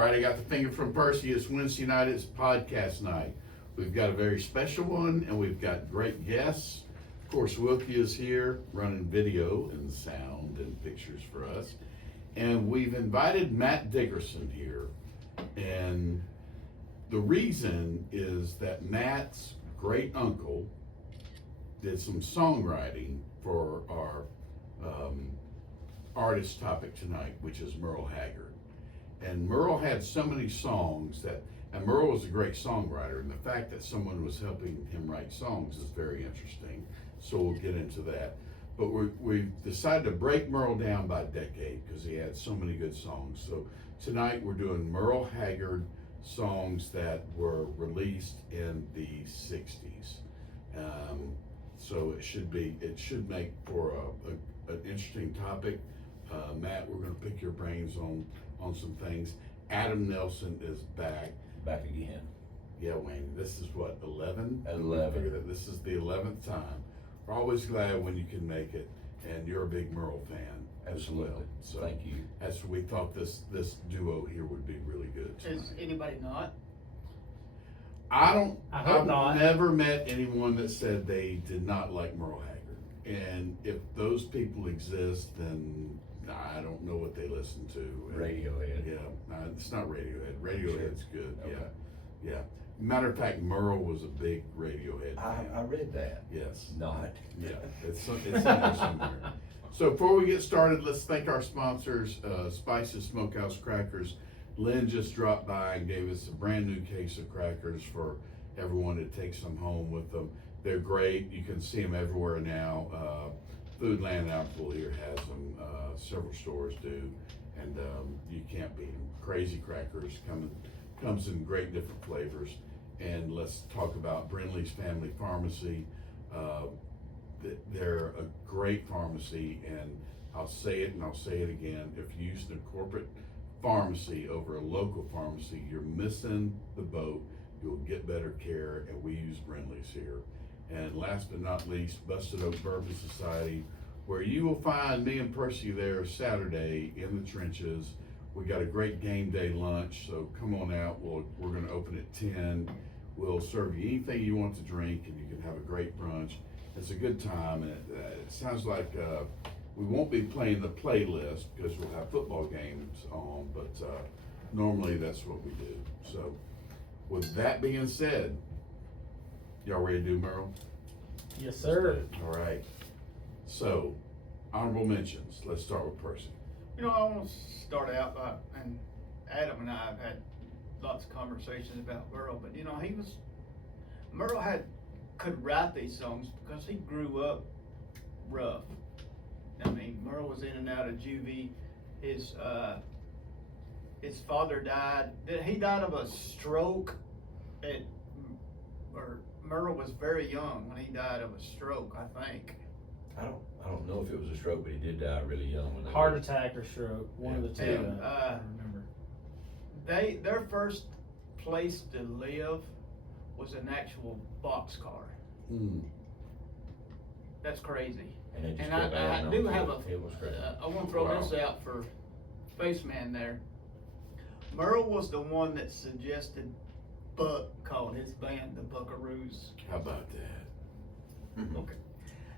right, I got the finger from Percy. It's Wednesday night, it's podcast night. We've got a very special one and we've got great guests. Of course, Wilkie is here running video and sound and pictures for us. And we've invited Matt Dickerson here. And the reason is that Matt's great uncle did some songwriting for our artist topic tonight, which is Merle Haggard. And Merle had so many songs and Merle was a great songwriter, and the fact that someone was helping him write songs is very interesting. So we'll get into that. But we've decided to break Merle down by decade because he had so many good songs. So tonight we're doing Merle Haggard songs that were released in the 60s. So it should make for an interesting topic. Matt, we're going to pick your brains on some things. Adam Nelson is back. Back again. Yeah, Wayne, this is what, 11? At 11. Figure that this is the 11th time. We're always glad when you can make it, and you're a big Merle fan as well. So thank you. We thought this duo here would be really good tonight. Is anybody not? I've not. never met anyone that said they did not like Merle Haggard. And if those people exist, then I don't know what they listen to. Radiohead. Yeah, it's not Radiohead. Radiohead's good. Okay. Yeah. Matter of fact, Merle was a big Radiohead fan. I read that. Yes. Not. Yeah, it's in there somewhere. So before we get started, let's thank our sponsors, Spices Smokehouse Crackers. Lynn just dropped by and gave us a brand new case of crackers for everyone to take some home with them. They're great. You can see them everywhere now. Foodland Outpool here has them. Several stores do, and you can't beat them. Crazy Crackers comes in great different flavors. And let's talk about Brindley's Family Pharmacy. They're a great pharmacy, and I'll say it and I'll say it again. If you use the corporate pharmacy over a local pharmacy, you're missing the boat. You'll get better care, and we use Brindley's here. And last but not least, Busted Oak Bourbon Society, where you will find me and Percy there Saturday in the trenches. We got a great game day lunch, so come on out. We're going to open at 10. We'll serve you anything you want to drink, and you can have a great brunch. It's a good time, and it sounds like we won't be playing the playlist because we'll have football games on, but normally that's what we do. So with that being said, y'all ready to do Merle? Yes, sir. All right. So, honorable mentions. Let's start with Percy. You know, I want to start out by, and Adam and I have had lots of conversations about Merle, but you know, Merle could write these songs because he grew up rough. I mean, Merle was in and out of juvie. His father died. He died of a stroke Merle was very young when he died of a stroke, I think. I don't know if it was a stroke, but he did die really young. Heart attack or stroke, one of the two. And, I remember. Their first place to live was an actual boxcar. That's crazy. And I do have it was crazy. I want to throw this out for Spaceman there. Merle was the one that suggested Buck called his band the Buckaroos. How about that? Okay.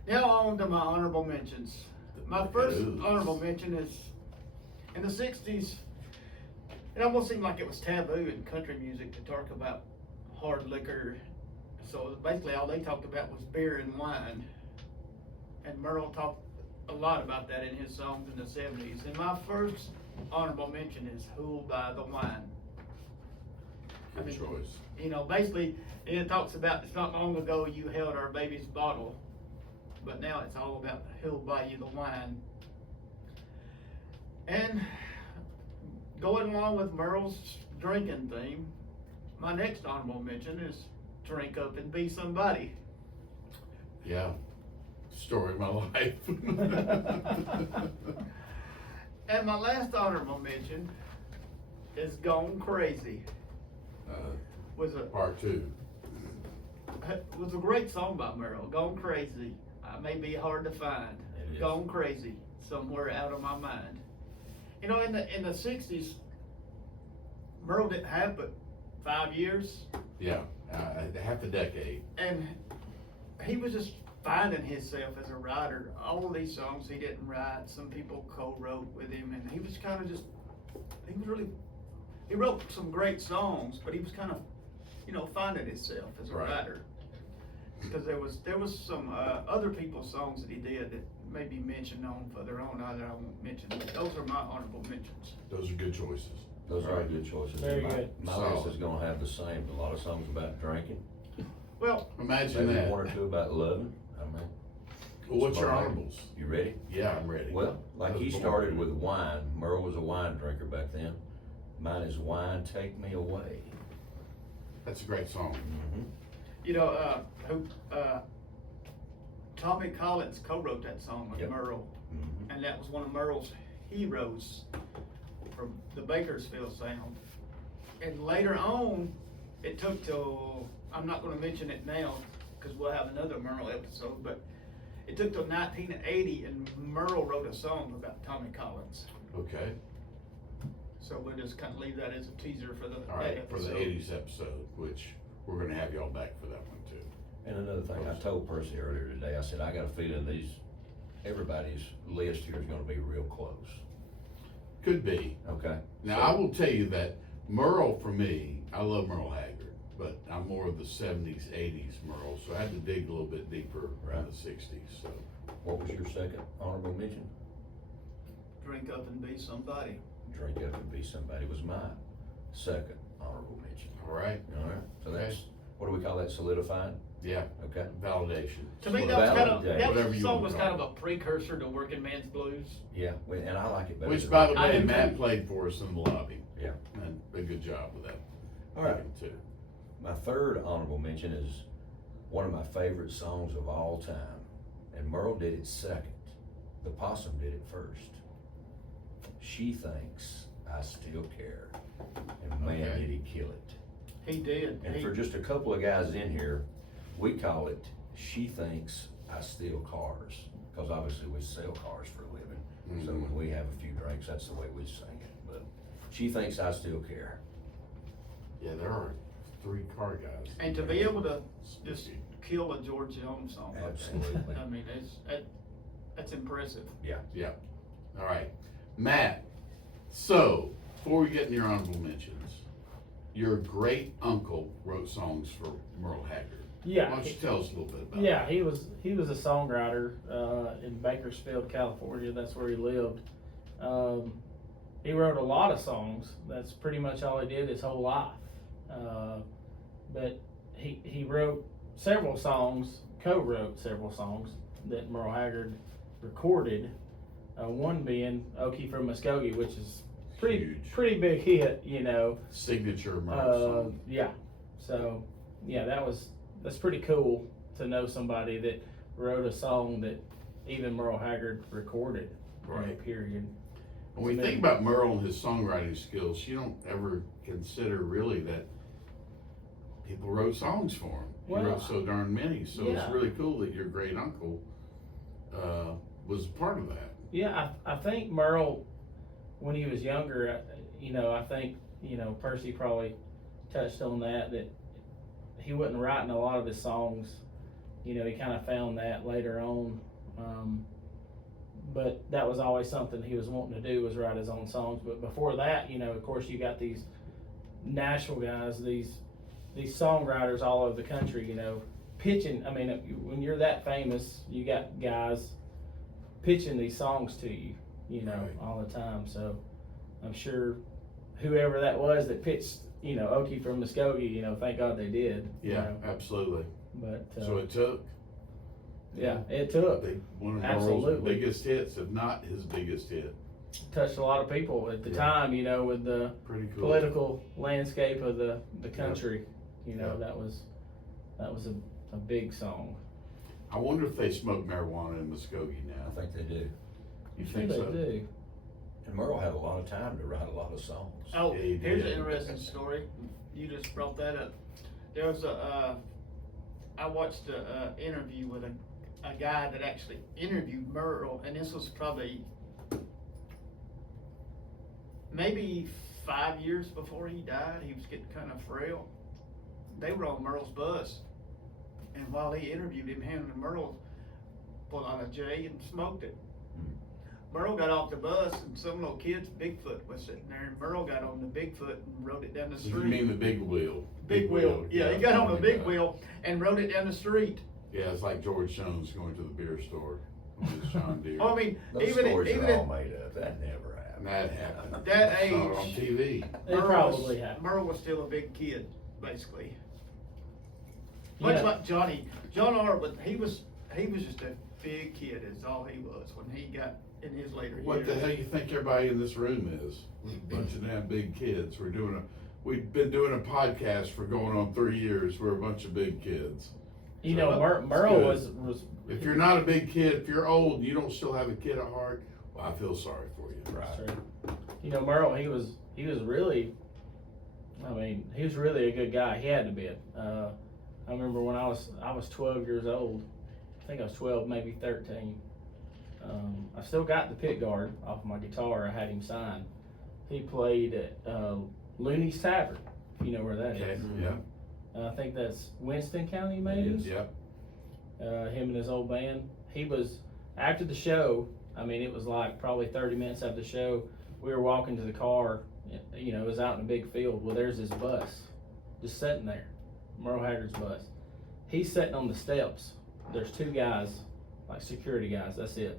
Now on to my honorable mentions. My first honorable mention is in the 60s, it almost seemed like it was taboo in country music to talk about hard liquor. So basically all they talked about was beer and wine. And Merle talked a lot about that in his songs in the 70s. And my first honorable mention is Who'll Buy the Wine. Good choice. You know, basically it talks about it's not long ago you held our baby's bottle, but now it's all about who'll buy you the wine. And going along with Merle's drinking theme, my next honorable mention is Drink Up and Be Somebody. Yeah, story of my life. And my last honorable mention is Gone Crazy. Was Part 2. Was a great song by Merle. Gone Crazy. May be hard to find. Gone Crazy. Somewhere out of my mind. You know, in the 60s, Merle didn't have but 5 years, Yeah, half a decade. and he was just finding himself as a writer. All of these songs he didn't write, some people co-wrote with him, and he was kind of just, he wrote some great songs, but he was kind of, finding himself as a Right. writer. Because there was some other people's songs that he did that may be mentioned on further on, that I won't mention, but those are my honorable mentions. Those are good choices. Those are Right. good choices. Very My- good. My list Solid. is gonna have the same, a lot of songs about drinking, Well, Imagine maybe that. one or two about loving, I mean, Well, what's your honorables? you ready? Yeah, I'm ready. Well, like he Those started boring. with wine, Merle was a wine drinker back then. Mine is Wine, Take Me Away. That's a great song. Tommy Collins co-wrote that song with Yep. Merle, Mhm. and that was one of Merle's heroes from the Bakersfield sound. And later on, it took till, I'm not gonna mention it now, cause we'll have another Merle episode, but it took till 1980 and Merle wrote a song about Tommy Collins. Okay, So we'll just kinda leave that as a teaser for the all right, that for the episode. 80s episode, which we're gonna have y'all back for that one too. And another thing, I told Percy earlier today, I said, I got a feeling everybody's list here is gonna be real close, Could be. okay? Now, So- I will tell you that Merle, for me, I love Merle Haggard, but I'm more of the 70s, 80s Merle, so I had to dig a little bit deeper around the 60s, so. What was your second honorable mention? Drink up and be somebody. Drink Up and Be Somebody was my second honorable mention. All right, All right, so that's, what do we call that, solidified? yeah, Okay. validation. To me, Well, that was kind of, valid, that whatever was, you song wanna was call kind it. of a precursor to Working Man's Blues. Yeah, and I like it better. Which, than by the that. I way, do Matt too. played for us in the lobby, Yeah. and a good job with that. All right. Too. My third honorable mention is one of my favorite songs of all time, and Merle did it second. The Possum did it first. She Thinks I Still Care, and man, Okay. did he kill it. He did. And He- for just a couple of guys in here, we call it She Thinks I Steal Cars, because obviously we sell cars for a living. So Mhm. when we have a few drinks, that's the way we sing it, but She Thinks I Still Care. Yeah, there are 3 car guys. And to be able to just kill a George Jones song like Absolutely. that, I mean, that's impressive. Yeah, all right. Matt, so, before we get in your honorable mentions, your great uncle wrote songs for Merle Haggard. Yeah. Why don't you tell us a little bit about Yeah, that? he was a songwriter in Bakersfield, California. That's where he lived. He wrote a lot of songs. That's pretty much all he did his whole life. But he wrote several songs, co-wrote several songs that Merle Haggard recorded. One being "Okie from Muskogee," which is Huge. pretty big hit, Signature Merle song. Yeah. So yeah, that's pretty cool to know somebody that wrote a song that even Merle Haggard recorded. Right. Period. When we think about Merle and his songwriting skills, you don't ever consider really that people wrote songs for him. He Well, wrote so darn many, so it's yeah. really cool that your great uncle was part of that. Yeah, I think Merle, when he was younger, I think, Percy probably touched on that he wasn't writing a lot of his songs. He kind of found that later on. But that was always something he was wanting to do, was write his own songs. But before that, of course, you got these Nashville guys, these songwriters all over the country, pitching. I mean, when you're that famous, you got guys pitching these songs to you, Right. all the time. So I'm sure whoever that was that pitched, Okie from Muskogee, thank God they did. Yeah, absolutely. But So it took. yeah, it took. One of Merle's Absolutely. biggest hits, if not his biggest hit. Touched a lot of people at the Yeah. time, with the Pretty cool. political landscape of the country. Yeah. That was a big song. I wonder if they smoke marijuana in Muskogee I now. think they do. You Sure think they so? do. And Merle had a lot of time to write a lot of songs. Oh, Yeah, he here's an did. interesting story. You just brought that up. There was I watched a interview with a guy that actually interviewed Merle, and this was probably maybe 5 years before he died, he was getting kind of frail. They were on Merle's bus, and while he interviewed him, him and Merle pulled out a J and smoked it. Merle got off the bus, and some little kid's Bigfoot was sitting there, and Merle got on the Bigfoot and rode it down the street. You mean the big wheel? Big wheel. Yeah, he got on the big wheel and rode it down the street. Yeah, it's like George Jones going to the beer store with his John Deere. Well, I mean, Those even stories even are all at made up. That never happened. That happened. that I saw it age, on TV. It probably happened. Merle was still a big kid, basically. Yeah. Much like Johnny. John Arwood, he was just a big kid, is all he was when he got in his later years. What the hell you think everybody in this room is? A bunch of damn big kids. We've been doing a podcast for going on 3 years. We're a bunch of big kids. You So, know, that's Merle good. was. If you're not a big kid, if you're old and you don't still have a kid at heart, well, I feel sorry for you. Right. True. You know, Merle, he was really, I mean, he was really a good guy. He had to be. I remember when I was 12 years old. I think I was 12, maybe 13. I still got the pick guard off my guitar. I had him sign. He played at Looney's Tavern, if you know where that Okay, is. yeah, I think that's Winston County, maybe. yep. Him and his old band. He was, after the show, I mean, it was like probably 30 minutes after the show, we were walking to the car, you know, it was out in a big field. Well, there's this bus just sitting there, Merle Haggard's bus. He's sitting on the steps. There's two guys, like security guys, that's it.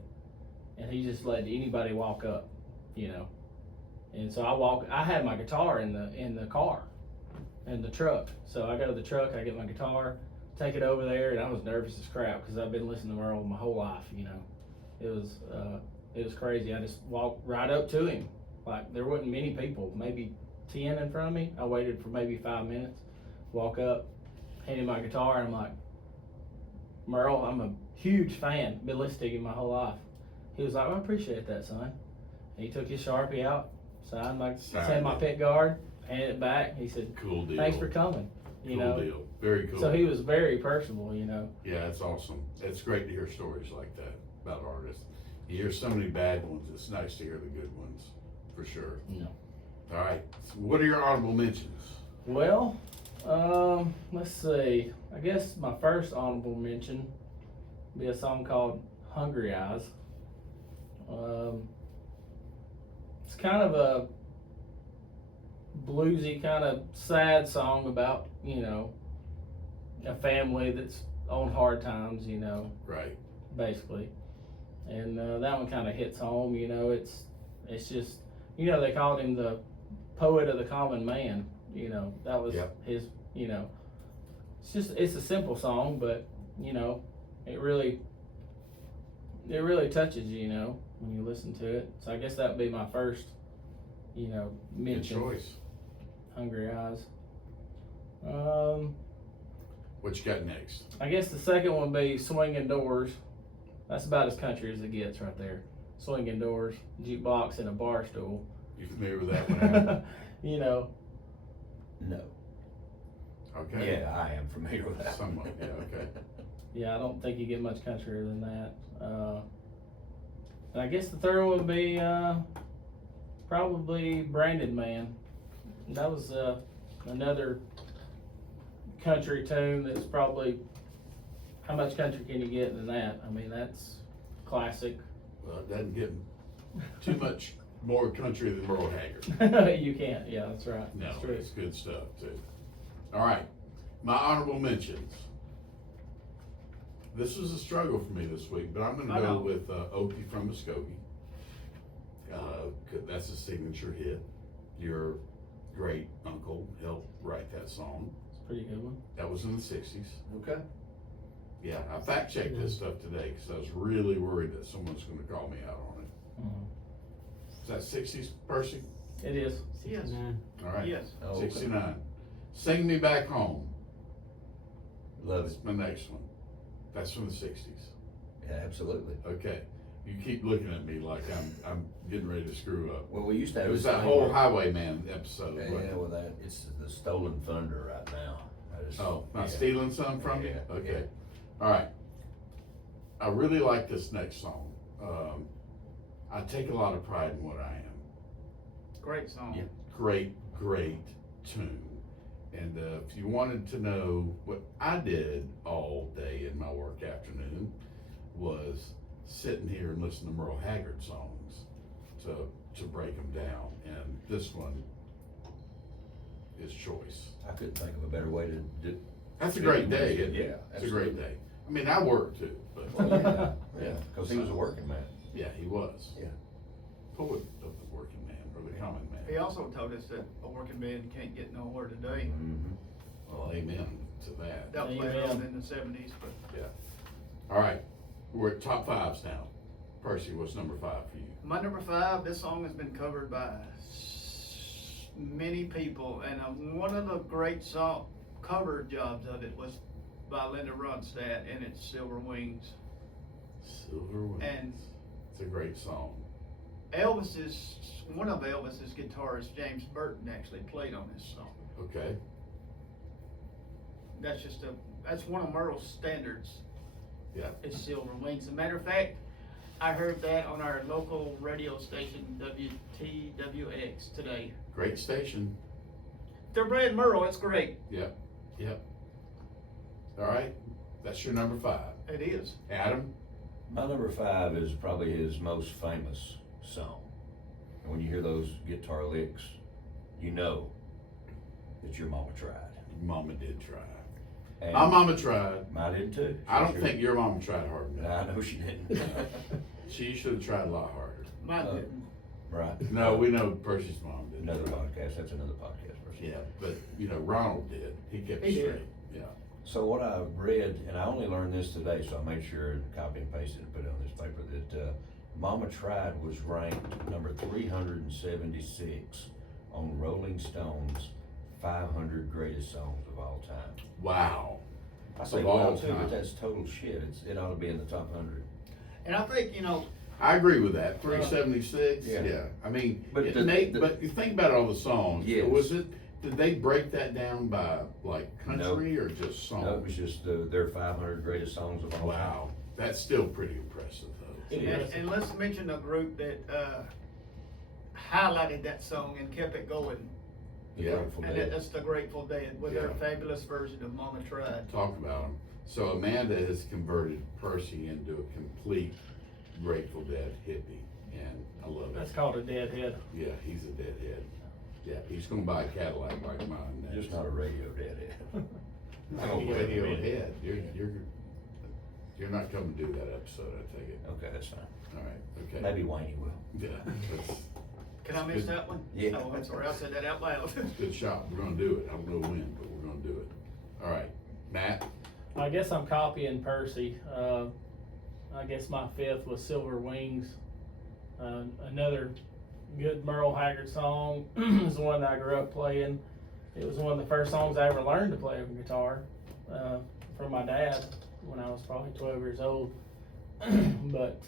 And he just let anybody walk up, you know. And so I had my guitar in the car, in the truck. So I go to the truck, I get my guitar, take it over there, and I was nervous as crap because I've been listening to Merle my whole life, you know. It was crazy. I just walked right up to him. Like, there wasn't many people, maybe 10 in front of me. I waited for maybe 5 minutes, walk up, hand him my guitar, and I'm like, Merle, I'm a huge fan, been listening to you my whole life. He was like, I appreciate that, son. And he took his Sharpie out, signed my pick guard, handed it back. He said, Cool deal. thanks for coming. You Cool know, deal. Very cool. so he was very personable, you know. Yeah, it's awesome. It's great to hear stories like that about artists. You hear so many bad ones. It's nice to hear the good ones, for sure. Yeah. All right. So what are your honorable mentions? Well, let's see. I guess my first honorable mention would be a song called Hungry Eyes. It's kind of a bluesy, kind of sad song about, you know, a family that's on hard times, you know, Right. basically. And that one kind of hits home, you know. It's just, you know, they called him the poet of the common man, you know. That was Yep. his, you know. It's a simple song, but, you know, it really touches you, you know, when you listen to it. So I guess that would be my first, you know, Good mention. choice. Hungry Eyes. What you got next? I guess the second one would be Swinging Doors. That's about as country as it gets right there. Swinging Doors, jukebox, and a bar stool. You familiar with that one, Adam? You know, No. Okay. Yeah, I am familiar with that. Somewhat, yeah, okay. yeah, I don't think you get much countryer than that. And I guess the third one would be probably Branded Man. That was another country tune that's probably, how much country can you get than that? I mean, that's classic. Well, it doesn't get too much more country than Merle Haggard. You can't, yeah, that's right. No, That's true. it's good stuff too. All right, my honorable mentions. This was a struggle for me this week, but I'm I gonna go know. with Opie from Muskogee. 'Cause that's a signature hit. Your great uncle helped write that song. It's a pretty good one. That was in the 60s. Okay. Yeah, I fact checked this stuff today because I was really worried that someone's gonna call me out on it. Is that 60s, Percy? It is. Yes. All right. Yes. Oh, okay. 69. Sing Me Back Home. Love That's it. my next one. That's from the 60s. Yeah, absolutely. Okay. You keep looking at me like I'm getting ready to screw up. Well, we used to have It was this that thing whole where- Highwayman episode. Yeah, wasn't it? well, it's the stolen thunder right now. Oh, not yeah. stealing some from you? Yeah, Okay. All right. I really like this next song. I take a lot of pride in what I am. Great song. Yeah. great tune. And if you wanted to know what I did all day in my work afternoon, was sitting here and listening to Merle Haggard songs to break them down. And this one is choice. I couldn't think of a better way to do. That's a great day, isn't it? Yeah, It's a great absolutely. day. I mean, I work too, but Well, yeah, because he was a working man. yeah, he was. Yeah. Poet of the working man, or the common He man. also told us that a working man can't get nowhere today. Mm-hmm. Well, amen to that. That played Amen. around in the 70s, but Yeah. All right, we're at top fives now. Percy, what's number 5 for you? my number 5, this song has been covered by many people, and one of the great song cover jobs of it was by Linda Ronstadt, and it's Silver Wings. Silver Wings. And It's a great song. One of Elvis's guitarists, James Burton, actually played on this song. Okay. That's one of Merle's standards. Yeah. Is Silver Wings. As a matter of fact, I heard that on our local radio station, WTWX, today. Great station. They're playing Merle, it's great. Yep. All right, that's your number 5. It is. Adam? My number 5 is probably his most famous song. And when you hear those guitar licks, you know that your mama tried. Mama did try. And My mama tried. mine did too. I don't Sure. think your mama tried hard enough. I know she didn't. She should have tried a lot harder. Mine Uh, didn't. Right. No, we know Percy's mom did. Another podcast. That's another podcast. Yeah, but Ronald did. He kept it He did. straight. Yeah. So what I read, and I only learned this today, so I made sure to copy and paste it and put it on this paper, that Mama Tried was ranked number 376 on Rolling Stone's 500 greatest songs of all time. Wow. I say Of all wow too, time. but that's total shit. It ought to be in the top 100. And I think, I agree with that. 376. Yeah. Yeah. I mean, But but you think about all the songs. Yes. Did they break that down by like country or just songs? No, it was just their 500 greatest songs of all time. Wow. That's still pretty impressive though. It and, is. and let's mention a group that highlighted that song and kept it going. The Yeah. Grateful And Dead. that's the Grateful Dead with their Yeah. fabulous version of Mama Tried. Talk about them. So Amanda has converted Percy into a complete Grateful Dead hippie, and I love it. That's called a deadhead. Yeah, he's a deadhead. Yeah, he's gonna buy a Cadillac like mine next. Just not a radio deadhead. No, Radiohead. You're not coming to do that episode, I take it. Okay, that's fine. All right, okay. Maybe Wayne will. Yeah, that's Can I miss Good. that one? Yeah. Oh, I'm sorry, I said that out loud. good shot. We're gonna do it. I don't know when, but we're gonna do it. All right, Matt? I guess I'm copying Percy. I guess my 5th was Silver Wings. Another good Merle Haggard song. Is the one that I grew up playing. It was one of the first songs I ever learned to play on guitar from my dad when I was probably 12 years old. But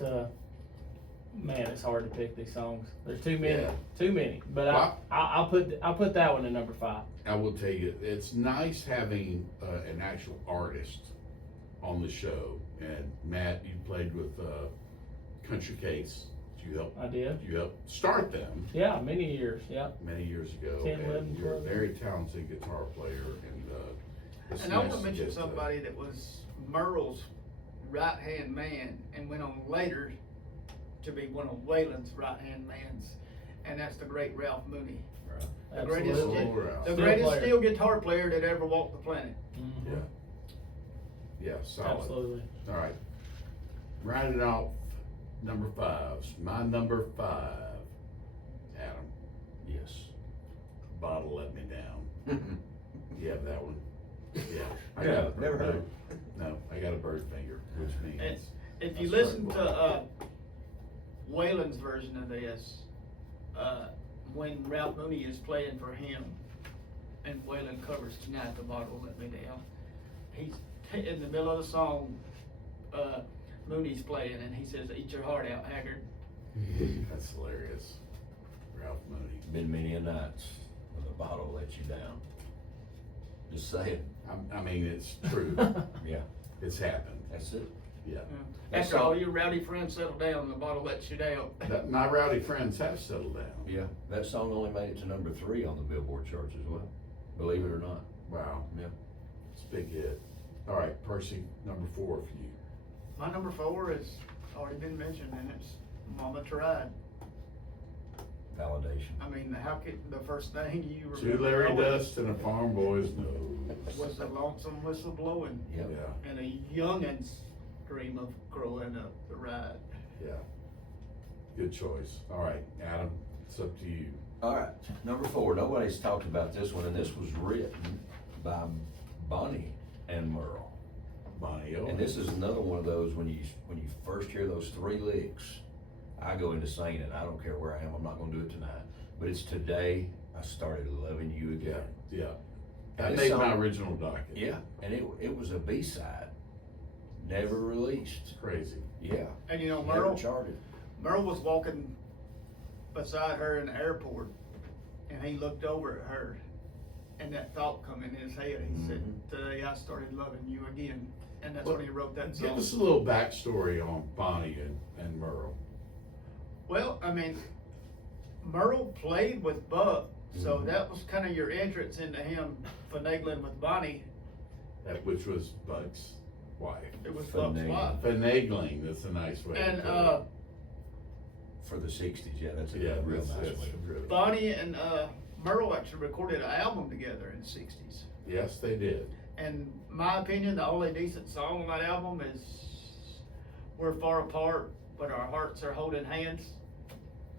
man, it's hard to pick these songs. There's too many, Yeah. too many. But Well, I'll put that one at number 5. I will tell you, it's nice having an actual artist on the show. And Matt, you played with Country Case. You helped start them Yeah, many years. Yeah. many years ago. 10, 11, And you're a 12. very talented guitar player, and it's And I want nice to mention get, somebody that was Merle's right-hand man and went on later to be one of Waylon's right-hand mans, and that's the great Ralph Mooney. The greatest, Absolutely. Ralph. the Steel greatest player. steel guitar player that ever walked the planet. Mhm. Yeah. Yeah, solid. Absolutely. All right. Rounding off number 5s. My number 5, Adam, Yes. Bottle Let Me Down. You have that one? Yeah. Yeah, never heard it. No, I got a bird finger, which means. And if I you started listen to Waylon's version of this, when Ralph Mooney is playing for him, and Waylon covers Tonight the Bottle Let Me Down, he's in the middle of the song, Mooney's playing, and he says, "Eat your heart out, Haggard." That's hilarious. Ralph Mooney. Been many a nights when the bottle let you down. Just saying. I mean, it's true. Yeah, It's happened. that's it. Yeah. After all your rowdy friends settle down, the bottle lets you down. My rowdy friends have settled down. Yeah, that song only made it to number 3 on the Billboard charts as well, believe it or not. Wow. Yeah. It's a big hit. All right, Percy, number 4 for you. My number 4 has already been mentioned, and it's Mama Tried. Validation. I mean, how could the first thing you remember? Two Larry knowing Dust and a farm boy's nose. was the lonesome whistle blowing, Yep. Yeah, and a youngin's dream of growing up the ride. yeah. Good choice. All right, Adam, it's up to you. All right, number 4. Nobody's talked about this one, and this was written by Bonnie and Merle. Bonnie O. And this is another one of those when you first hear those 3 licks, I go into singing it. I don't care where I am. I'm not going to do it tonight. But it's Today I Started Loving You Yeah, Again. yeah. And That this made song- my original docket. Yeah, and it was a B-side, never released. It's crazy. Yeah, And you know, never Merle charted. was walking beside her in the airport, and he looked over at her, and that thought come in his head. He said, "Today I started loving you again," and that's when he wrote that Give song. us a little backstory on Bonnie and Merle. Well, I mean, Merle played with Buck, so Mhm. that was kind of your entrance into him finagling with Bonnie. Which was Buck's wife. It was Buck's Finagling. wife. Finagling, that's a nice way And to put it. For the 60s, yeah, that's a Yeah, real that's nice way. really. Bonnie and Merle actually recorded an album together in the '60s. Yes, they did. And my opinion, the only decent song on that album is "We're Far Apart, But Our Hearts Are Holding Hands."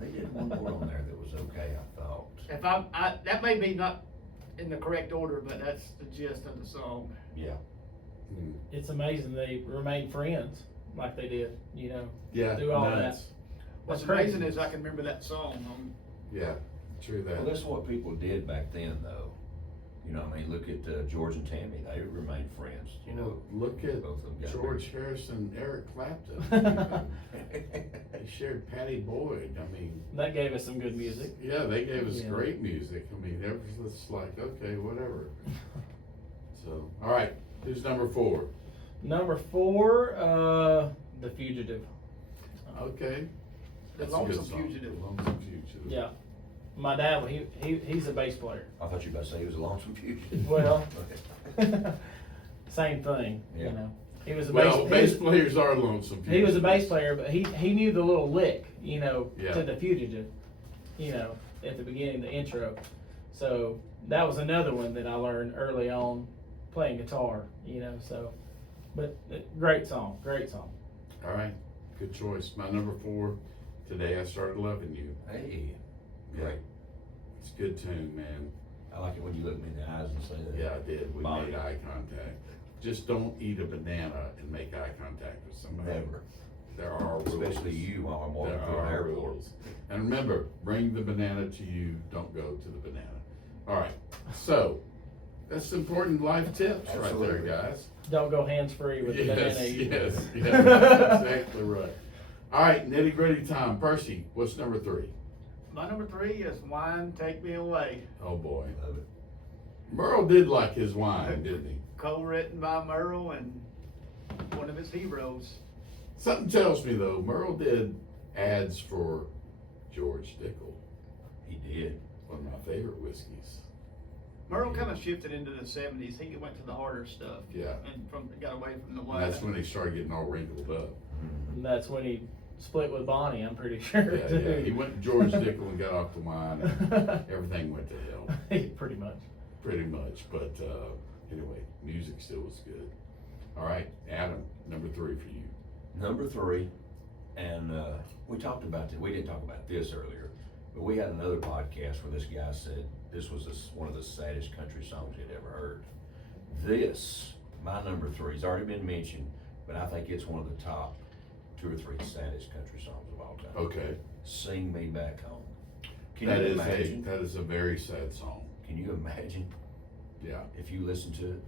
They did one more on there that was okay, I thought. If I that may be not in the correct order, but that's the gist of the song. Yeah, Mm. It's amazing they remain friends like they did, you know. Yeah, Do all nuts. What's That's crazy. amazing is I can remember that song. Yeah, true that. well, that's what people did back then, though. You know, I mean, look at George and Tammy, they remained friends, you know. Look at Both of them got George Harrison, Eric Clapton. They shared Patty Boyd. I mean, That gave us some good music. yeah, they gave us Yeah. great music. I mean, it was just like, okay, whatever. So, all right, who's number 4? Number 4, The Fugitive. Okay. The That's a good Lonesome song. Fugitive. The Lonesome Fugitive. Yeah. My dad, he's a bass player. I thought you were about to say he was a lonesome fugitive. Well, Okay. same thing, Yeah. you know. He was a Well, bass, bass players are lonesome. he was a bass fugitives. player, but he knew the little lick, you know, Yeah. to The Fugitive, you know, at the beginning, the intro. So that was another one that I learned early on playing guitar, you know, so, but great song. All right, good choice. My number 4, Today I Started Loving You. Hey, Yeah. great. It's a good tune, man. I like it when you look me in the eyes and say that. Yeah, I did. We Bonnie. made eye contact. Just don't eat a banana and make eye contact with somebody. Never. There are rules. Especially you while I'm walking There through an are airport. rules. And remember, bring the banana to you, don't go to the banana. All right, so that's important life tips right there, Absolutely. guys. Don't go hands-free with the banana. Yes, either. yes, that's exactly right. All right, nitty gritty time. Percy, what's number 3? My number 3 is "Wine, Take Me Away," Oh, boy. Love it. Merle did like his wine, didn't he? co-written by Merle and one of his heroes. Something tells me, though, Merle did ads for George Dickerson, He did. one of my favorite whiskeys. Merle kind of shifted into the '70s. He went to the harder stuff. Yeah. And got away from the And wine. that's when he started getting all wrinkled up. And that's when he split with Bonnie, I'm pretty sure. Yeah, yeah. He went to George Dickerson and got off the wine, and everything went to hell, Pretty much. pretty much. But anyway, music still was good. All right, Adam, number 3 for you. Number 3, and we talked about this. We didn't talk about this earlier, but we had another podcast where this guy said this was one of the saddest country songs he'd ever heard. This, my number 3, has already been mentioned, but I think it's one of the top 2 or 3 saddest country songs of all time. Okay, Sing Me Back Home. Can that you is imagine? that is a very sad song. Can you imagine Yeah, if you listen to it?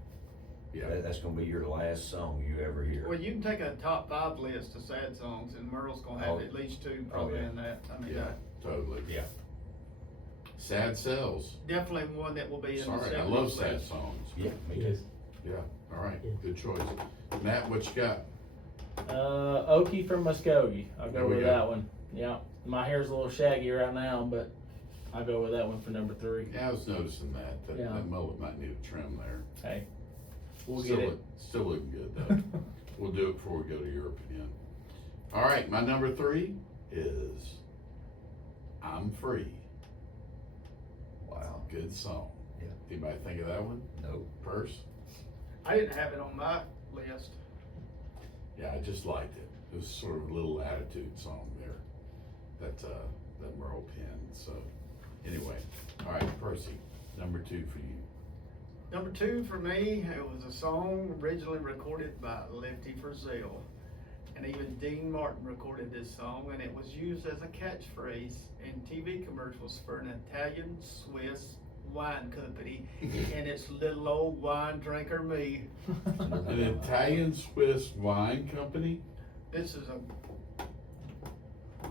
yeah. That's gonna be your last song you ever hear. Well, you can take a top 5 list of sad songs, and Merle's gonna have Oh. at least 2 probably yeah. in that. I mean, Yeah, totally. Yeah. Sad sells. definitely one that will be in Sorry, the I 70s love sad list. songs. Yeah, me too. Yes. Yeah, all right, good choice. Matt, what you got? Okie from Muskogee. I'll There go we with go. that one. Yeah. My hair's a little shaggy right now, but I'll go with that one for number 3. Yeah, I was noticing that, Yeah. that mullet might need a trim there. Hey, we'll Still get it. look- Still looking good though. We'll do it before we go to Europe again. All right, my number 3 is I'm Free. Wow. Good song. Yeah. Anybody think of that one? No. Purse? I didn't have it on my list. Yeah, I just liked it. It was sort of a little attitude song there that Merle penned. So anyway, all right, Percy, number 2 for you. Number 2 for me, it was a song originally recorded by Lefty Frizzell. And even Dean Martin recorded this song, and it was used as a catchphrase in TV commercials for an Italian Swiss wine company, and it's little old wine drinker me. An Italian Swiss wine company? This is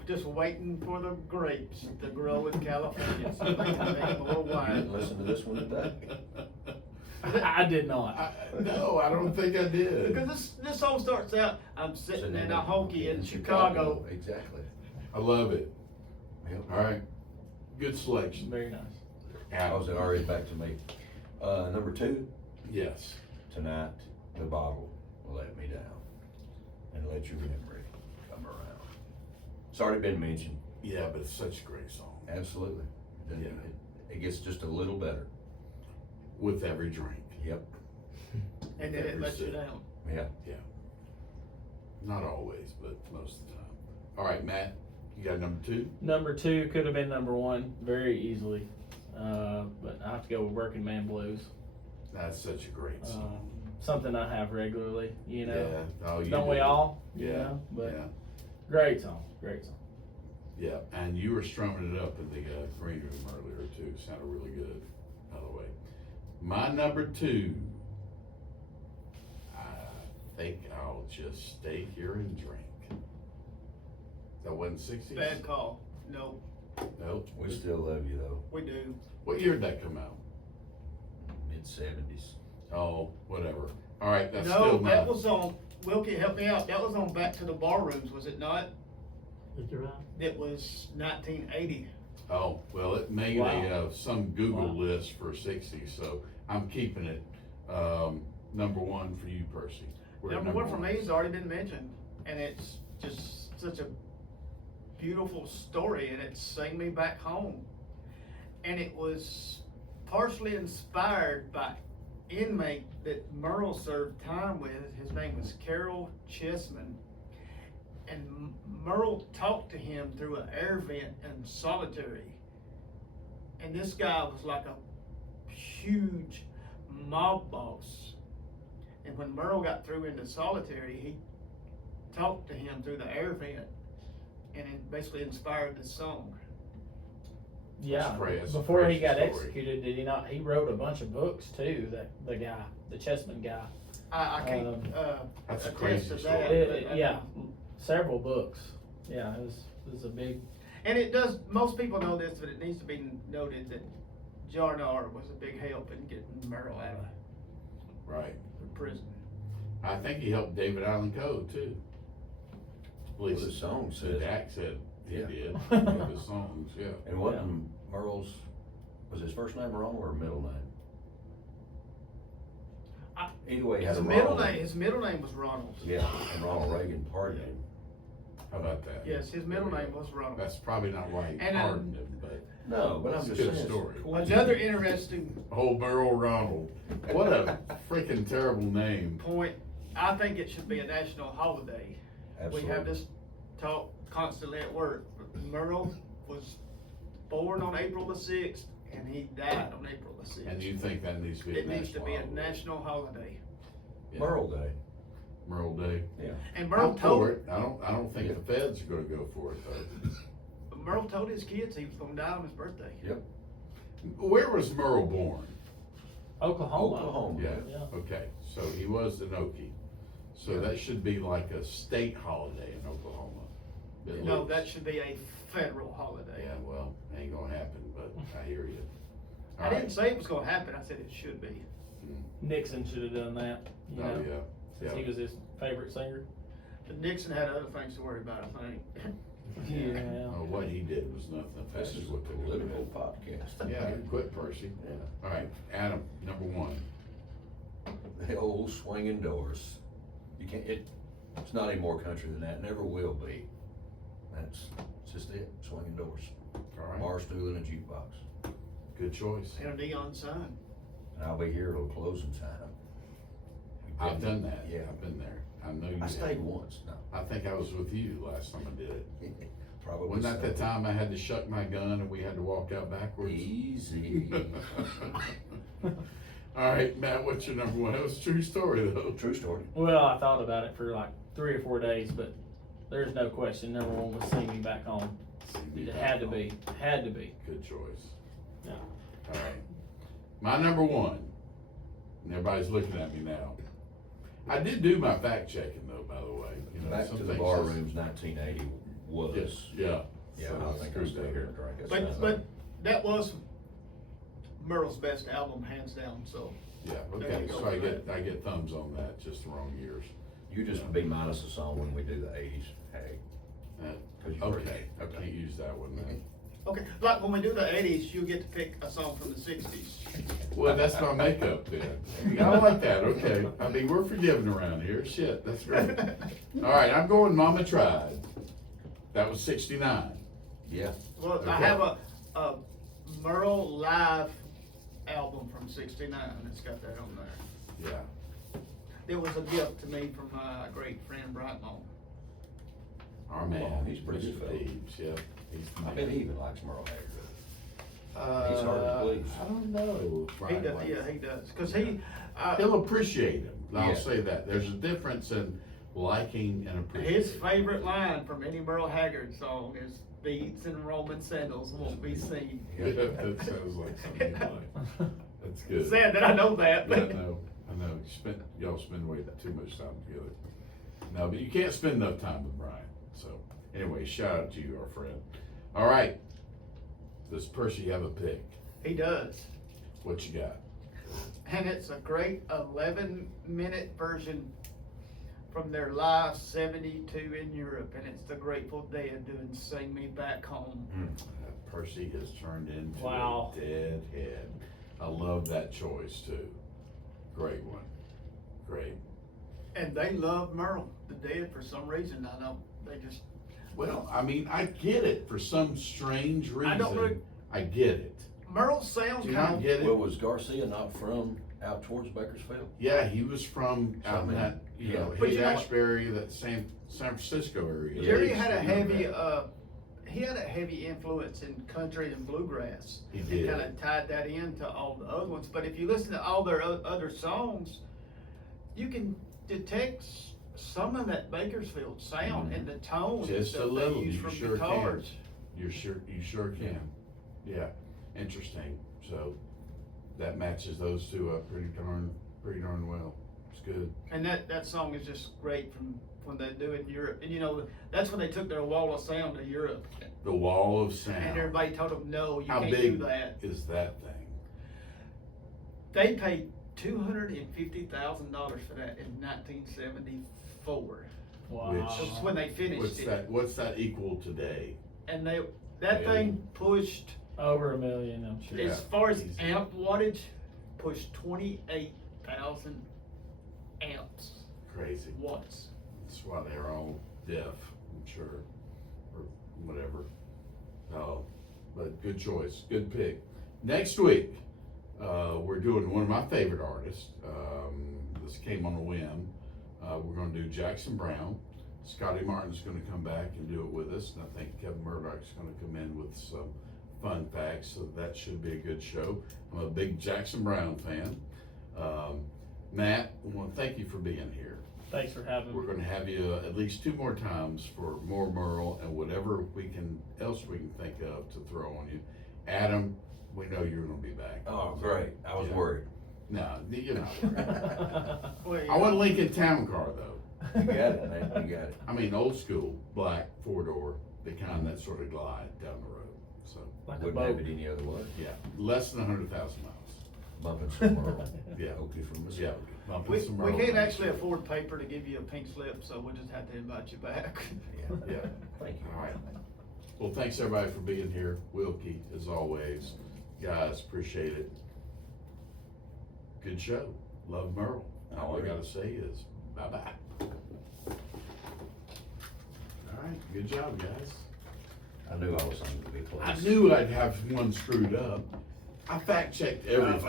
just waiting for the grapes to grow in California so they can make more You wine. didn't listen to this one today? I did not. No, I don't think I did. Because this song starts out, I'm sitting in a honky in Chicago. Exactly. I love it. Yep. All right, good selection. Very nice. How was it already back to me? Number 2, Yes. Tonight the bottle will let me down and let your memory come around. It's already been mentioned. Yeah, but it's such a great song. Absolutely. Yeah. It gets just a little better. With every drink. Yep. And then it lets you down. Yeah. Not always, but most of the time. All right, Matt, you got number 2? Number 2 could have been number 1 very easily, but I have to go with Working Man Blues. That's such a great song. Something I have regularly, you know. Yeah. Oh, you Don't we do. all? You Yeah. know? But Yeah. great song. Great song. Yeah. And you were strumming it up in the green room earlier too. Sounded really good, by the way. My number 2. I think I'll just stay here and drink. That wasn't 60s? Bad call. No, Nope. We still love you though. we do. What year did that come out? Mid-70s. Oh, whatever. All right, that's No, still my. that was on, Wilkie, help me out, that was on Back to the Barrooms, was it not? It was 1980. Oh, well, it made Wow. some Google Wow. list for 60, so I'm keeping it. Number 1 for you, Percy. We're at Number 1 for me has already been mentioned, and it's just such a beautiful story, and it's Sing Me Back Home. And it was partially inspired by inmate that Merle served time with. His name was Carol Chessman. And Merle talked to him through an air vent in solitary. And this guy was like a huge mob boss. And when Merle got through into solitary, he talked to him through the air vent. And it basically inspired this song. Yeah. great. That's a Before he crazy got story. executed, did he not? He wrote a bunch of books too. The guy, the Chessman guy. I can't That's a attest crazy to story. that. but, Yeah, several books. Yeah, it was a big. And it does, most people know this, but it needs to be noted that Jarnar was a big help in getting Merle out of Right. prison. I think he helped David Allen Coe too. At Well, least the song the says. Dak said he Yeah. did. One of his songs, yeah. And wasn't Merle's, was his first name wrong or middle name? Either way, he had His a middle Ronald. name, his middle name was Ronald. Yeah, and Ronald Reagan pardoned him. How about that? Yes, his middle name was Ronald. That's probably not why he And, pardoned him, but No, but I'm It's a just good saying. story. Another interesting old Merle Ronald. What a freaking terrible name. point, I think it should be a national holiday. Absolutely. We have this talk constantly at work. Merle was born on April the 6th, and he died on April the 6th. And you think that needs to be a It needs to be a holiday? national holiday. Yeah. Merle Day. Merle Day. Yeah. And Merle I'm for told, it. I don't think Yeah. the feds are gonna go for it though. Merle told his kids he was gonna die on his birthday. Yep. Where was Merle born? Oklahoma. Oklahoma. Yeah, Yeah. okay, so he was in Okie. So Yeah. that should be like a state holiday in Oklahoma. at No, least. that should be a federal holiday. Yeah, well, ain't gonna happen, but I hear you. I All didn't right. say it was gonna happen, I said it should be. Mm. Nixon should have done that. You Oh, know, yeah, since yeah. he was his favorite singer. Dixon had other things to worry about, I think. Yeah. Oh, what he did was nothing. This That's is a what they're doing. political podcast. Yeah, quit, Percy. Yeah. All right, Adam, number one. The old swinging doors. You can't, it's not any more country than that, never will be. It's just it, swinging doors. All right, Bar stool and a jukebox. good choice. And a neon sign. And I'll be here till closing time. I've done that. Yeah. I've been there. I know you I have. stayed once, no. I think I was with you last time I did it. Probably. Wasn't that the so. time I had to shuck my gun and we had to walk out backwards? Easy. All right, Matt, what's your number one? That was a true story though. True story. Well, I thought about it for like 3 or 4 days, but there's no question. Number one was "Sing Me Back Home." It had to be. Had to be. Good choice. Yeah. All right. My number one, and everybody's looking at me now. I did do my fact checking though, by the way. You know, Back some to the things bar just- rooms, 1980 was. Yes, yeah. Yeah, So I think I screwed stayed that here here. and drank. That's But that was Merle's best album, hands down, so. Yeah, There okay, you go so I for get thumbs on that, just the wrong years. You just be minus a song when we do the 80s. Hey. Uh, 'Cause you already- Okay, I can't use that one then. Okay, like when we do the 80s, you get to pick a song from the 60s. Well, that's my makeup then. I like that, okay. I mean, we're forgiving around here, shit, that's great. All right, I'm going Mama Tried. That was 69. Yeah. Well, Okay. I have a Merle live album from '69 that's got that on there. Yeah, It was a gift to me from my great friend Brightmont. our man, Oh, he's pretty Mr. good fellow. Peeves, yeah. He's the I man. bet he even likes Merle Haggard. He's hard to please. I don't know. He does, yeah, he does, cause he, He'll appreciate him, I'll Yeah. say that. There's a difference in liking and appreciating. his favorite line from any Merle Haggard song is "Beats and Roman sandals won't be seen." That sounds like something you like. That's good. Sad that I know that, Yeah, I but know. Y'all spend way too much time together. No, but you can't spend enough time with Brian. So anyway, shout out to you, our friend. All right. Does Percy have a pick? he does. What you got? And it's a great 11-minute version from their live 72 in Europe, and it's the Grateful Dead doing "Sing Me Back Home." Percy has turned into Wow. a deadhead. I love that choice too. Great one. Great. And they love Merle, the Dead, for some reason. I don't, they just, Well, I mean, I get it for some strange reason. I don't know. I get it. Merle sounds Do you kind not of, get Well, it? was Garcia not from out towards Bakersfield? Yeah, he was from out in Something. that, you know, But you know what? Haight-Ashbury, that San Francisco area. Jerry Yeah, had a you know heavy, that. he had a heavy influence in country and bluegrass. He And did. kind of tied that into all the other ones. But if you listen to all their other songs, you can detect some of that Bakersfield sound and the tone and Just a stuff little, they use you from sure can. guitars. You sure can. Yeah, interesting. So that matches those two up pretty darn well. It's good. And that song is just great from when they do it in Europe. And you know, that's when they took their wall of sound to Europe. The Wall of Sound. And everybody told them, no, you How can't big do that. is that thing? They paid $250,000 for that in 1974. Wow. That's when they finished it. What's that equal today? And that Yeah. thing pushed, Over $1 million, I'm sure. Yeah, as far as easy. amp wattage, pushed 28,000 amps, Crazy. watts. That's why they're all deaf, I'm sure, or whatever. Oh, but good choice, good pick. Next week, we're doing one of my favorite artists. This came on a whim. We're gonna do Jackson Brown. Scotty Martin's gonna come back and do it with us, and I think Kevin Murdoch's gonna come in with some fun facts, so that should be a good show. I'm a big Jackson Brown fan. Matt, I wanna thank you for being here. Thanks for having We're me. gonna have you at least 2 more times for more Merle and whatever else we can think of to throw on you. Adam, we know you're gonna be back. Oh, great. I was Yeah. worried. No, you're not worried. Well, I want a Lincoln Town Car though. You got it, man. You got it. I mean, old school, black, 4-door, the kind that sort of glide down the road. So, Like a Wouldn't have boat. it any other way. yeah, less than 100,000 miles. bumping some Merle. Yeah. Okie from Yeah. Mississippi. bumping We some can't Merle. actually afford paper to give you a pink slip, so we'll just have to invite you back. Yeah. Yeah. Thank you. All right. Well, thanks everybody for being here. Wilkie, as always. Guys, appreciate it. Good show. Love Merle. And all I gotta say is, bye-bye. All right, good job, guys. I knew I was something to be close. I knew I'd have one screwed up. I fact checked everything.